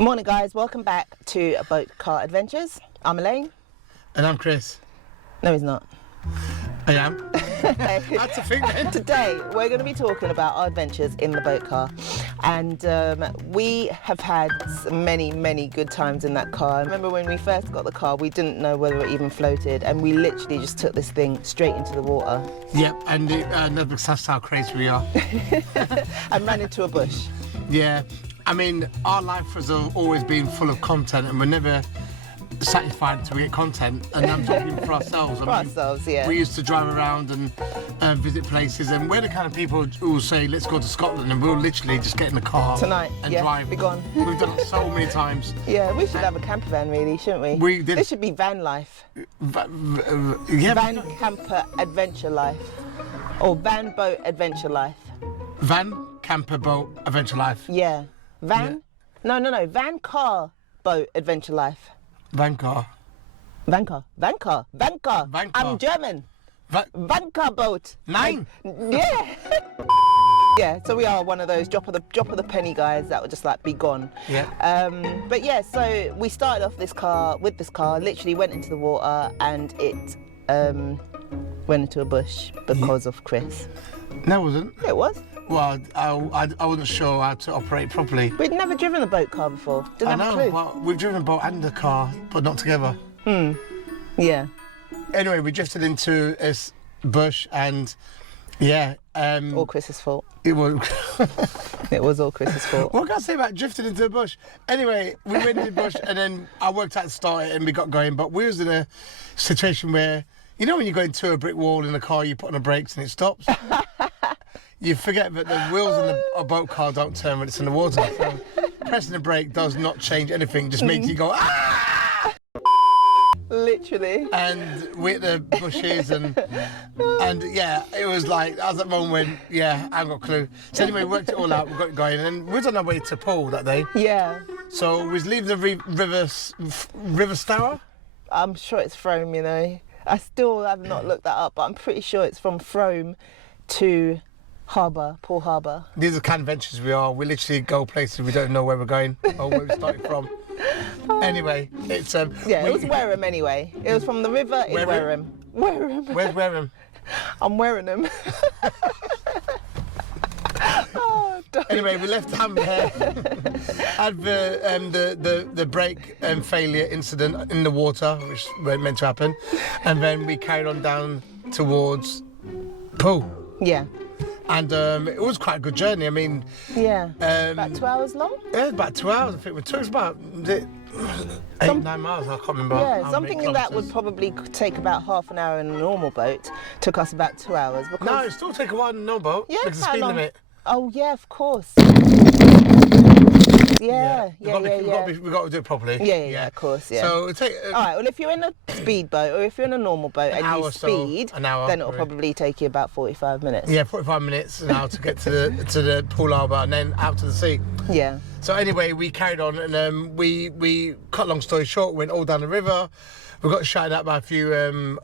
Morning guys, welcome back to Boat Car Adventures. I'm Elaine. And I'm Chris. No, he's not. I am. That's a thing then. Today we're going to be talking about our adventures in the boat car, and we have had many good times in that car. I remember when we first got the car, we didn't know whether it even floated, and we literally just took this thing straight into the water. Yep, and that's how crazy we are. And ran into a bush. Yeah, I mean, our life has always been full of content, and we're never satisfied until we get content. And I'm talking for ourselves. Yeah. We used to drive around and visit places, and we're the kind of people who will say, let's go to Scotland, and we'll literally just get in the car tonight and yeah, drive. Be gone. We've done it so many times. Yeah, we should have a camper van really, shouldn't we? This should be van life. Yeah, van camper adventure life. Or van boat adventure life. Van camper boat adventure life. Yeah. Van? Yeah. No. Van car boat adventure life. Van car. I'm German. Van car boat. Nine. Yeah. Yeah. So we are one of those drop of the penny guys that would just like be gone. Yeah. But yeah. So we started off with this car. Literally went into the water and it went into a bush because of Chris. No, it wasn't. It was. Well, I wasn't sure how to operate properly. We'd never driven a boat car before. Didn't have a clue. But we've driven a boat and a car, but not together. Yeah. Anyway, we drifted into a bush, and yeah. All Chris's fault. It was. It was all Chris's fault. What can I say about drifting into a bush? Anyway, we went in the bush, and then I worked out to start it, and we got going. But we was in a situation where, you know, when you go into a brick wall in a car, you put on the brakes and it stops. You forget that the wheels in a boat car don't turn when it's in the water. So pressing the brake does not change anything, just makes you go, ah! Literally. And we hit the bushes and yeah, it was like, that was that moment when, yeah, I haven't got a clue. So anyway, we worked it all out, we got it going, and we was on our way to Poole that day. Yeah. So we was leaving the River Stour? I'm sure it's Frome, you know. I still have not looked that up, but I'm pretty sure it's from Frome to Poole Harbor. These are the kind of adventures we are. We literally go places we don't know where we're going or where we started from. Anyway, it's it was Wareham anyway. It was from the river in Wareham. Where's Wareham? I'm wearing them. Oh, anyway, we left Hammer, had the brake failure incident in the water, which weren't meant to happen, and then we carried on down towards Poole. Yeah. And it was quite a good journey. I mean, yeah, about 2 hours long. Yeah, about 2 hours. I think we took about 8-9 miles. I can't remember. Yeah, something that would probably take about half an hour in a normal boat took us about 2 hours. Because no, it still take a while in a normal boat. Yeah, because of the speed limit. Oh yeah, of course. Yeah. We've got to do it properly. Yeah, of course, yeah. So take. All right. Well, if you're in a speedboat or if you're in a normal boat and you speed, then it'll probably take you about 45 minutes. Yeah, 45 minutes now to get to the Poole Harbor and then out to the sea. Yeah. So anyway, we carried on, and we cut long story short, went all down the river. We got shouted at by a few.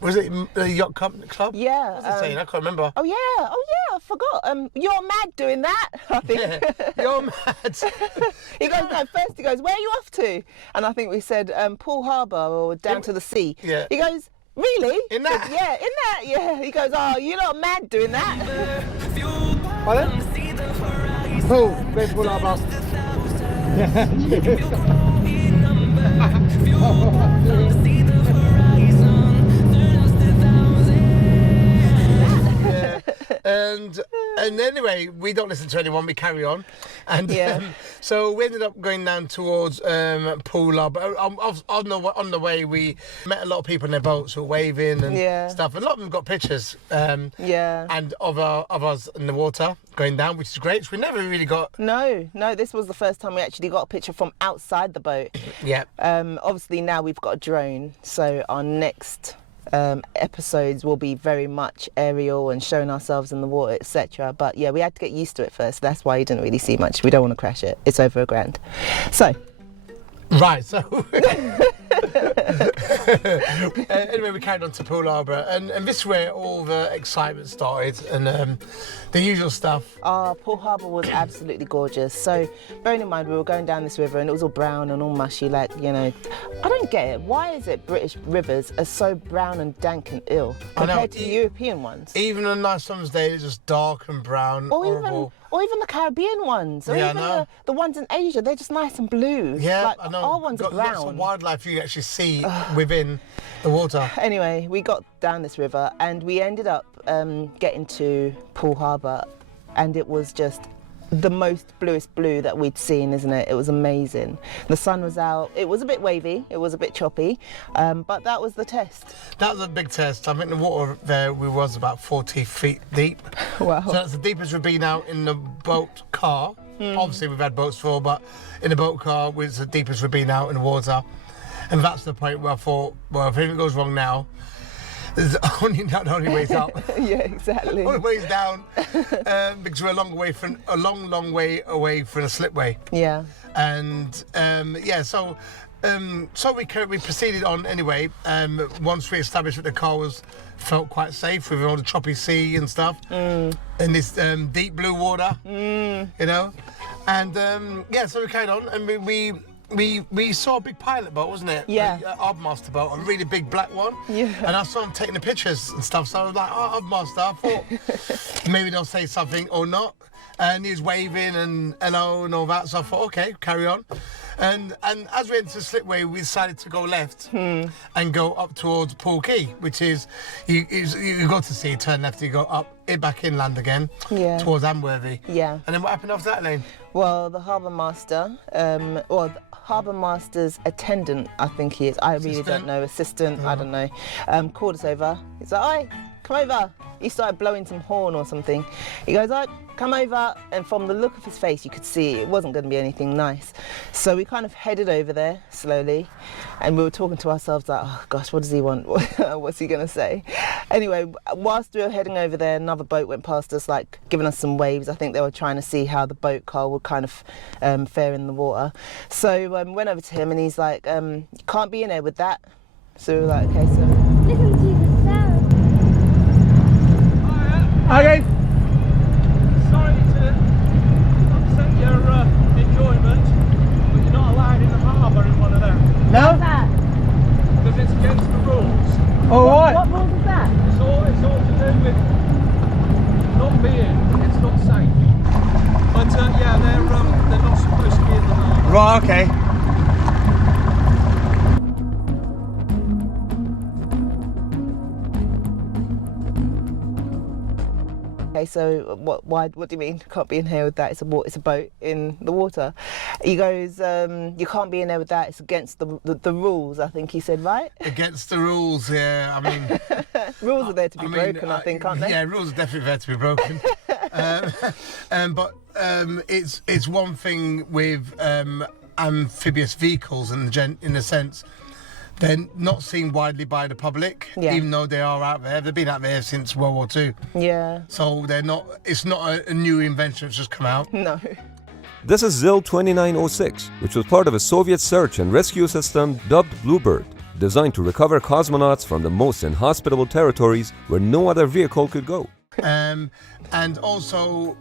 Was it the yacht club? Yeah. What was it saying? I can't remember. Oh yeah, I forgot. You're mad doing that, I think. Yeah, you're mad. He goes, where are you off to? And I think we said Poole Harbor or down to the sea. Yeah. He goes, really? In that? Said, yeah, in that, yeah. He goes, oh, you're not mad doing that. Pardon? Poole, where's Poole Harbor? And anyway, we don't listen to anyone, we carry on. And so we ended up going down towards Poole Harbor. On the way, we met a lot of people in their boats who were waving and stuff. And a lot of them got pictures and of us in the water going down, which is great. So we never really got... No, this was the first time we actually got a picture from outside the boat. Yeah. Obviously now we've got a drone, so our next episodes will be very much aerial and showing ourselves in the water, etc. But yeah, we had to get used to it first. That's why you didn't really see much. We don't want to crash it. It's over £1,000. So right, so Anyway, we carried on to Poole Harbor, and this is where all the excitement started, and the usual stuff. Poole Harbor was absolutely gorgeous. So, bearing in mind we were going down this river and it was all brown and all mushy, like, you know, I don't get it. Why is it British rivers are so brown and dank and ill compared to European ones? Even on a nice summer's day, it's just dark and brown, horrible. Or even the Caribbean ones, or even the ones in Asia, they're just nice and blue. Yeah, like, I know. Our ones are brown. Lots of wildlife you actually see within the water. Anyway, we got down this river and we ended up getting to Poole Harbor, and it was just the most bluest blue that we'd seen, isn't it? It was amazing. The sun was out. It was a bit wavy. It was a bit choppy, but that was the test. That was a big test. I think the water there was about 40 feet deep. Wow. So that's the deepest we've been out in the boat car. Obviously we've had boats before, but in the boat car was the deepest we've been out in the water. And that's the point where I thought, well, if anything goes wrong now, there's only ways up. Yeah, exactly. Only ways down, because we're a long way away from a slipway. Yeah. And so we proceeded on anyway. Once we established that the car felt quite safe with all the choppy sea and stuff, in this deep blue water, you know, and so we carried on, and we saw a big pilot boat, wasn't it? Yeah. A Harbor boat, a really big black one. Yeah. And I saw him taking the pictures and stuff, so I was like, oh, Harbor. I thought maybe they'll say something or not. And he was waving and hello and all that, so I thought, okay, carry on. And as we entered the slipway, we decided to go left and go up towards Poole Quay, which is, you go to sea, turn left, you go up, back inland again, towards Amworthy. Yeah. And then what happened after that, Elaine? Well, the harbour master, or the harbour master's attendant, I think he is. I really don't know. Assistant, I don't know. Called us over. He's like, "Oi, come over." He started blowing some horn or something. He goes, "Oi, come over." And from the look of his face, you could see it wasn't going to be anything nice. So we kind of headed over there slowly, and we were talking to ourselves like, "Oh gosh, what does he want? What's he going to say?" Anyway, whilst we were heading over there, another boat went past us, like giving us some waves. I think they were trying to see how the boat car would kind of fare in the water. So went over to him, and he's like, "You can't be in there with that." So we were like, "Okay, so." Listen to the sound. Okay. Sorry to upset your enjoyment, but you're not allowed in the harbour in one of them. No? What's that? Because it's against the rules. All right. What rules is that? It's all to do with not being, it's not safe. But yeah, they're not supposed to be in the harbour. Right, okay. Okay, so what do you mean can't be in here with that? It's a boat in the water. He goes, you can't be in there with that. It's against the rules. I think he said, right? Against the rules, yeah. I mean, Rules are there to be broken, I think, aren't they? Yeah, rules are definitely there to be broken. But it's one thing with amphibious vehicles in a sense. They're not seen widely by the public, even though they are out there. They've been out there since World War II. Yeah. So they're not. It's not a new invention that's just come out. No. This is ZIL 2906, which was part of a Soviet search and rescue system dubbed Bluebird, designed to recover cosmonauts from the most inhospitable territories where no other vehicle could go. And also,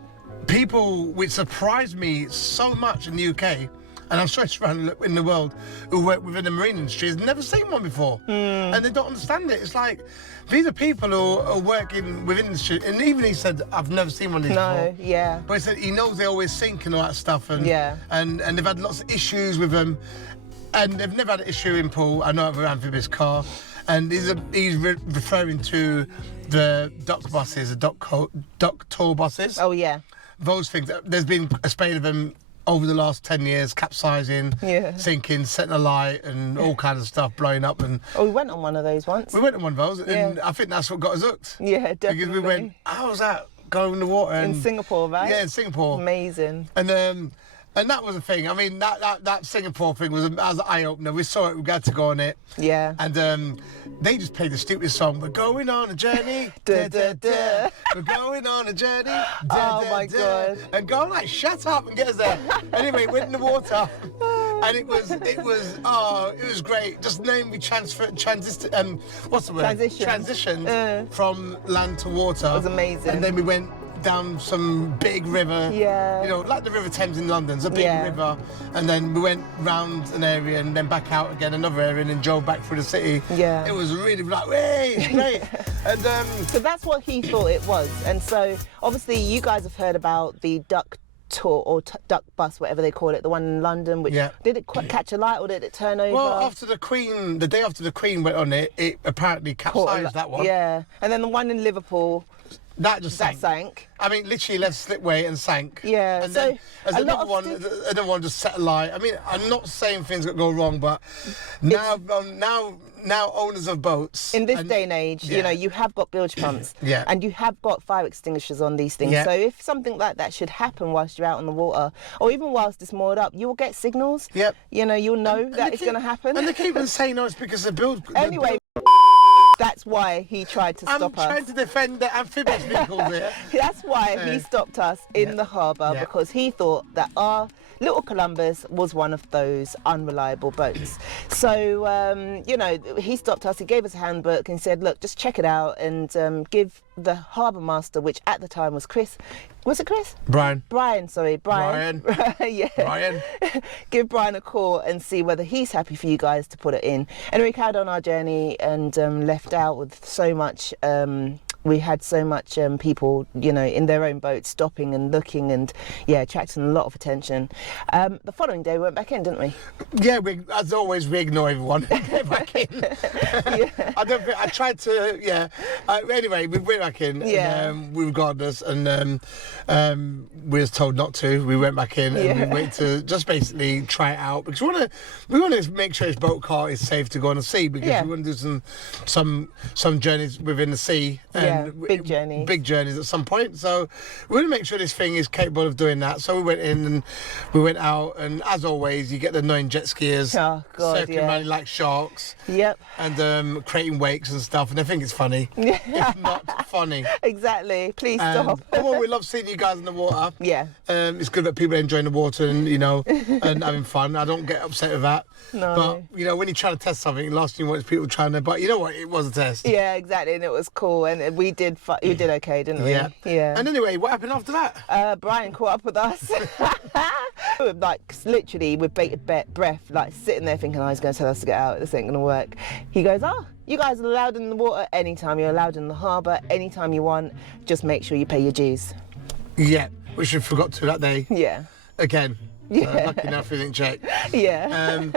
people, which surprised me so much in the UK, and I'm sure it's around in the world, who work within the marine industry, has never seen one before. And they don't understand it. It's like, these are people who are working within the industry, and even he said, I've never seen one of these before. No, yeah. But he said he knows they always sink and all that stuff, and and they've had lots of issues with them, and they've never had an issue in Poole. I know I've ran for this car, and he's referring to the dock buses, the dock tour buses. Oh, yeah. Those things, there's been a spate of them over the last 10 years, capsizing, sinking, setting alight, and all kinds of stuff blowing up. And we went on one of those once. We went on one of those, and I think that's what got us hooked. Yeah, definitely. Because we went, how was that going in the water? In Singapore, right? Yeah, in Singapore. Amazing. And that was the thing. I mean, that Singapore thing was an eye opener. We saw it. We had to go on it. Yeah. And they just played the stupidest song. We're going on a journey. Da, da, da. We're going on a journey. Da, Oh da, my da. God. And go like, shut up and get us there. Anyway, went in the water. And it was great. Just knowing we transitioned from land to water. It was amazing. And then we went down some big river. Yeah. You know, like the River Thames in London. It's a big river. And then we went round an area and then back out again, another area, and then drove back through the city. Yeah. It was really like, hey, it's great. And so that's what he thought it was. And so obviously you guys have heard about the duck tour or duck bus, whatever they call it, the one in London, which did it catch a light or did it turn over? Well, the day after the Queen went on it, it apparently capsized, that one. Yeah. And then the one in Liverpool, that sank. I mean, literally left slipway and sank. Yeah. And so then there's another one just set alight. I mean, I'm not saying things that go wrong, but now owners of boats in this day and age, you know, you have got bilge pumps, and you have got fire extinguishers on these things. So if something like that should happen whilst you're out on the water, or even whilst it's moored up, you will get signals. Yep. You know, you'll know that it's going to happen. And they keep on saying, no, it's because of build. Anyway. That's why he tried to stop us. I'm trying to defend the amphibious vehicles here. That's why he stopped us in the harbour, because he thought that our little Columbus was one of those unreliable boats. So, you know, he stopped us, he gave us a handbook and said, look, just check it out and give the harbour master, which at the time was Chris. Was it Chris? Brian. Brian. Yeah. Brian. Give Brian a call and see whether he's happy for you guys to put it in. And we carried on our journey and left out with so much. We had so much people, you know, in their own boats stopping and looking and, attracting a lot of attention. The following day we went back in, didn't we? Yeah, as always, we ignore everyone. Get back in. I tried to, anyway, we went back in. And, regardless, and we was told not to. We went back in and we went to just basically try it out because we want to make sure this boat car is safe to go on the sea because we want to do some journeys within the sea. Big journeys at some point. So we want to make sure this thing is capable of doing that. So we went in and we went out, and as always, you get the annoying jet skiers circling around like sharks. Yep. And creating wakes and stuff, and I think it's funny. It's not funny. Exactly. Please stop. Well, we love seeing you guys in the water. Yeah. It's good that people are enjoying the water and and having fun. I don't get upset with that. No. But when you try to test something, the last thing you want is people trying to. But you know what? It was a test. Yeah, exactly, and it was cool, and we did okay, didn't we? Yeah. Yeah. And anyway, what happened after that? Brian caught up with us. We were, like, literally with bated breath, like sitting there thinking, he's going to tell us to get out. This ain't going to work. He goes, you guys are allowed in the water anytime. You're allowed in the harbour anytime you want. Just make sure you pay your dues. Yeah, which we forgot to that day. Yeah. Again. Yeah. Lucky enough we didn't check. Yeah. And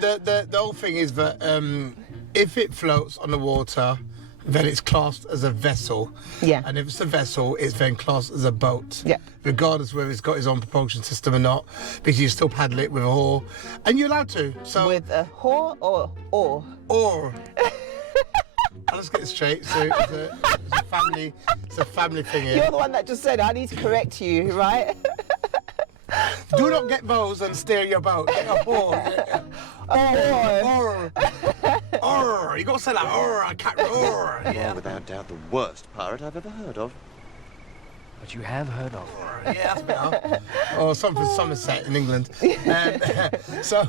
the whole thing is that if it floats on the water, then it's classed as a vessel. Yeah. And if it's a vessel, it's then classed as a boat. Yeah. Regardless whether it's got its own propulsion system or not, because you still paddle it with a oar, and you're allowed to. So with a whore or oar? Oar. Let's get it straight. So it's a family thing here. You're the one that just said I need to correct you, right? Do not get those and steer your boat. Get a oar. Or you got to say like I can't roar. Yeah, without doubt the worst pirate I've ever heard of. But you have heard of. Yeah, that's better. Or something from Somerset in England. So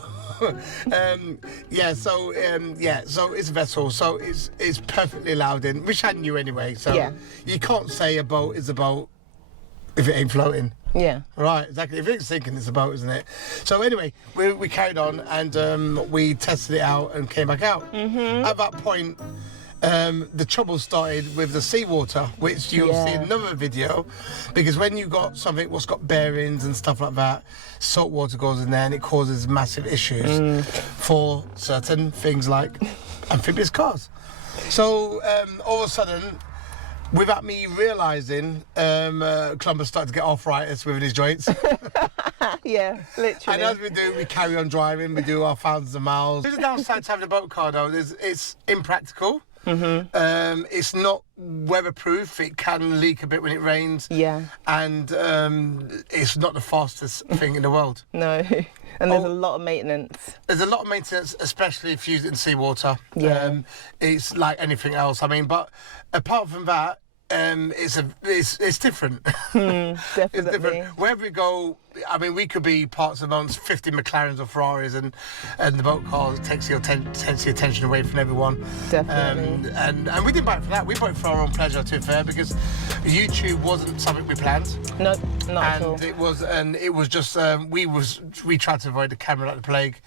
it's a vessel. So it's perfectly allowed in, which I knew anyway. So you can't say a boat is a boat if it ain't floating. Yeah. Right, exactly. If it's sinking, it's a boat, isn't it? So anyway, we carried on and we tested it out and came back out. Mm-hmm. At that point, the trouble started with the seawater, which you'll see in another video, because when you got something what's got bearings and stuff like that, salt water goes in there and it causes massive issues for certain things like amphibious cars. So all of a sudden, without me realising, Columbus started to get arthritis within his joints. Yeah, literally. And as we do, we carry on driving, we do our thousands of miles. There's a downside to having a boat car though, it's impractical. Mm-hmm. It's not weatherproof, it can leak a bit when it rains. Yeah. And it's not the fastest thing in the world. No. And there's a lot of maintenance. There's a lot of maintenance, especially if you use it in seawater. Yeah. It's like anything else. I mean, but apart from that, it's different. It's Definitely. different. Wherever we go, I mean, we could be parts amongst 50 McLarens or Ferraris, and the boat car takes the attention away from everyone. Definitely. And we didn't buy it for that. We bought it for our own pleasure, to be fair, because YouTube wasn't something we planned. No, not at all. And it was just we tried to avoid the camera like the plague,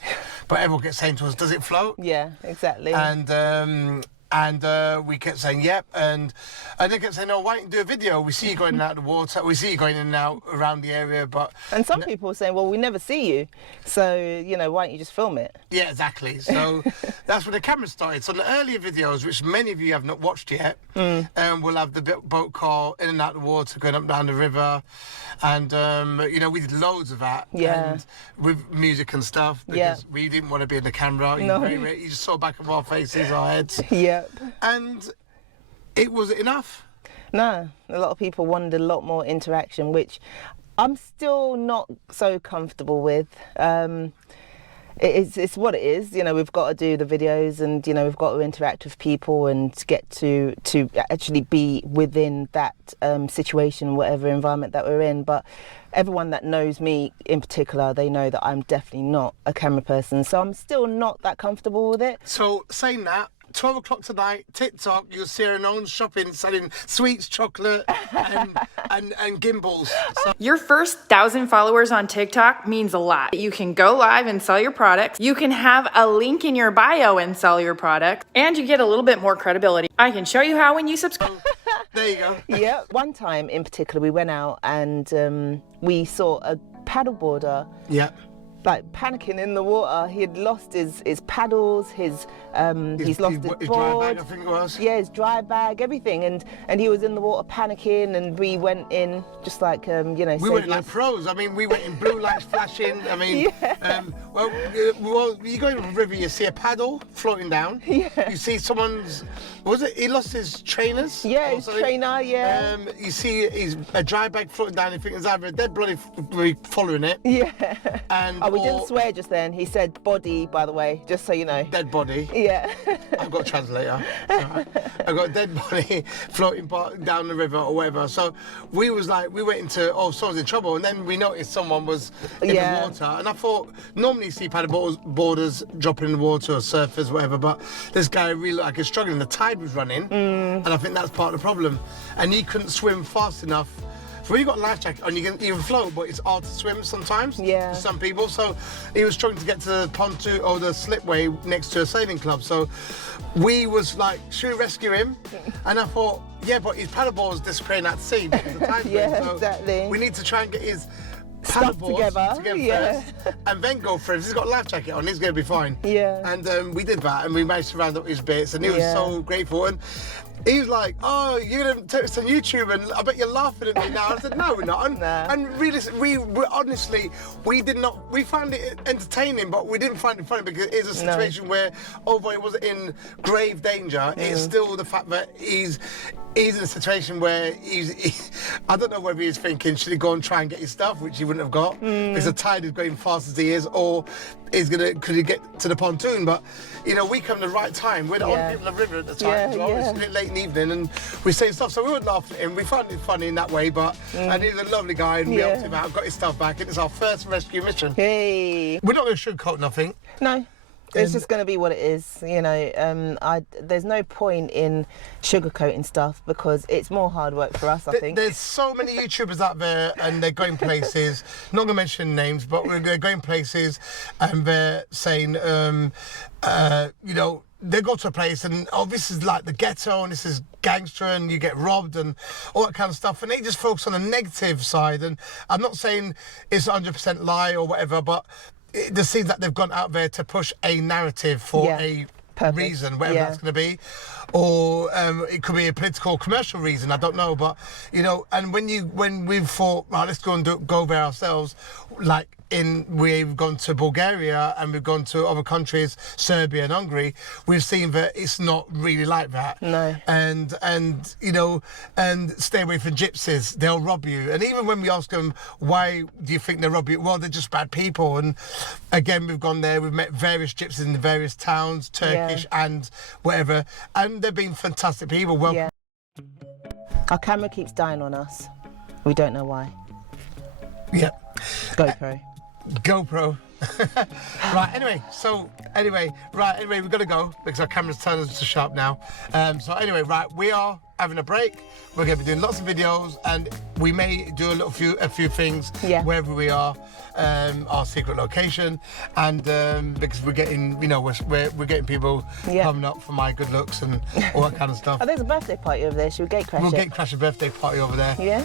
but everyone kept saying to us, "Does it float?" Yeah, exactly. And we kept saying, yep, and they kept saying, no, why don't you do a video? We see you going out of the water, we see you going in and out around the area, but... And some people were saying, well, we never see you, so, you know, why don't you just film it? Yeah, exactly. So that's when the camera started. So in the earlier videos, which many of you have not watched yet, we'll have the boat car in and out of the water, going up and down the river, and, you know, we did loads of that. Yeah. And with music and stuff, because we didn't want to be in the camera. No. You just saw back of our faces, our heads. Yep. And it was enough. No, a lot of people wanted a lot more interaction, which I'm still not so comfortable with. It's what it is, you know, we've got to do the videos, and, you know, we've got to interact with people and get to actually be within that situation, whatever environment that we're in. But everyone that knows me in particular, they know that I'm definitely not a camera person, so I'm still not that comfortable with it. So saying that, 12 o'clock tonight, TikTok, you'll see her in own shopping, selling sweets, chocolate, and gimbals. So Your first 1,000 followers on TikTok means a lot. You can go live and sell your products. You can have a link in your bio and sell your product. And you get a little bit more credibility. I can show you how when you subscribe. there you go. Yeah. One time in particular, we went out and we saw a paddleboarder. Yeah. Like panicking in the water. He had lost his paddles, he's lost his dry board. bag, I think it was. Yeah, his dry bag, everything, and he was in the water panicking, and we went in just like you know. We went like pros. I mean, we went in blue lights flashing. I mean, well, you go in the river, you see a paddle floating down. Yeah. You see someone's, was it? He lost his trainers. Yeah, or his something. trainer. Yeah. You see a dry bag floating down. You think there's either a dead body following it. Yeah. And Oh, we didn't swear just then. He said body, by the way, just so you know. dead body. Yeah. I've got a translator. Alright. I've got a dead body floating down the river or whatever. So we went into, oh, someone's in trouble, and then we noticed someone was in the water. And I thought, normally you see paddle boarders dropping in the water or surfers, whatever, but this guy really looked like he's struggling. The tide was running, and I think that's part of the problem. And he couldn't swim fast enough. So when you've got a life jacket on, you can even float, but it's hard to swim sometimes for some people. So he was struggling to get to the pontoon or the slipway next to a sailing club. So we was like, should we rescue him? And I thought, yeah, but his paddleboard is disappearing at sea because the tide's going. So exactly. we need to try and get his Stuff paddleboard together, first, and then go for it. If he's got a life jacket on, he's going to be fine. Yeah. And we did that, and we managed to round up his bits, and he was so grateful. And he was like, oh, you're going to take this on YouTube, and I bet you're laughing at me now. I said, no, we're not. And really, we honestly, we found it entertaining, but we didn't find it funny because it's a situation where, although he wasn't in grave danger, it's still the fact that he's in a situation where I don't know whether he's thinking, should he go and try and get his stuff, which he wouldn't have got, because the tide is going fast as he is, or could he get to the pontoon? But, you know, we come at the right time. We're the only people on the river at the time as well. It's a bit late in the evening, and we say stuff, so we would laugh at him. We found it funny in that way, but and he's a lovely guy, and we helped him out, got his stuff back, and it's our first rescue mission. Hey. We're not going to sugarcoat nothing. No. It's just going to be what it is, you know. There's no point in sugarcoating stuff because it's more hard work for us, I think. There's so many YouTubers out there, and they're going places. Not going to mention names, but they're going places, and they're saying, you know, they go to a place and, oh, this is like the ghetto and this is gangster and you get robbed and all that kind of stuff. And they just focus on the negative side. And I'm not saying it's 100% lie or whatever, but it just seems that they've gone out there to push a narrative for a reason, whatever that's going to be. Or it could be a political, commercial reason, I don't know. But, you know, and when we've thought, well, let's go and go there ourselves, like we've gone to Bulgaria and we've gone to other countries, Serbia and Hungary, we've seen that it's not really like that. No. And you know, and stay away from gypsies, they'll rob you. And even when we ask them, why do you think they rob you? Well, they're just bad people. And again, we've gone there, we've met various gypsies in the various towns, Turkish and whatever, and they've been fantastic people. Well. Our camera keeps dying on us. We don't know why. Yeah. GoPro. GoPro. Right, anyway, we've got to go because our camera's turned us to sharp now. So anyway, right, we are having a break. We're going to be doing lots of videos, and we may do a few things wherever we are, our secret location, and because we're getting, you know, we're getting people coming up for my good looks and all that kind of stuff. Oh, there's a birthday party over there. Should we gate crash We'll it? gate crash a birthday party over there. Yeah.